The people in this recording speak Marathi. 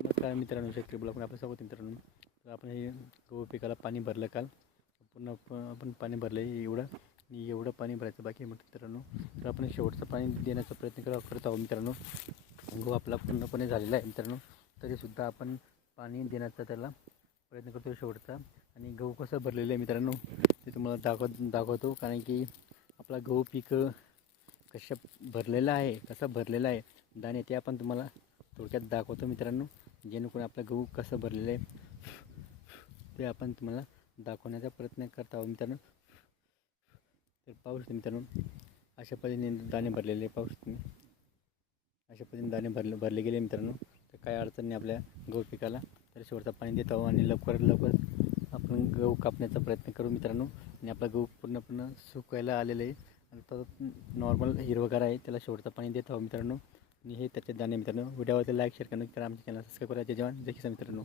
नमस्कार मित्रांनो, शेतकरी ब्लॉगमध्ये आपलं स्वागत मित्रांनो. तर आपण हे गहू पिकाला पाणी भरलं काल पूर्ण आपण पाणी भरलं आहे एवढं पाणी भरायचं बाकी आहे मित्रांनो. तर आपण शेवटचं पाणी देण्याचा प्रयत्न करत आहोत मित्रांनो. गहू आपला पूर्णपणे झालेला आहे मित्रांनो, तरीसुद्धा आपण पाणी देण्याचा त्याला प्रयत्न करतो शेवटचा. आणि गहू कसं भरलेलं आहे मित्रांनो ते तुम्हाला दाखवतो, कारण की आपला गहू पीक कशा भरलेला आहे दाणे ते आपण तुम्हाला थोडक्यात दाखवतो मित्रांनो. जेणेकरून आपलं गहू कसं भरलेलं आहे ते आपण तुम्हाला दाखवण्याचा प्रयत्न करत आहोत मित्रांनो. तर पाहू शकता मित्रांनो, अशा पद्धतीने दाणे भरलेले पाहू शकता तुम्ही. अशा पद्धतीने दाणे भरले गेले मित्रांनो. तर काय अडचण नाही आपल्या गहू पिकाला. तर शेवटचा पाणी देत आहोत आणि लवकर आपण गहू कापण्याचा प्रयत्न करू मित्रांनो. आणि आपला गहू पूर्णपणे सुकायला आलेलं आहे आणि तो नॉर्मल हिरवगार आहे, त्याला शेवटचा पाणी देत आहोत मित्रांनो. आणि हे त्याचे दाणे मित्रांनो. व्हिडिओवरती लाईक शेअर करा, आमच्या चॅनल सबस्क्राईब करा. जय जवान जय किसान मित्रांनो.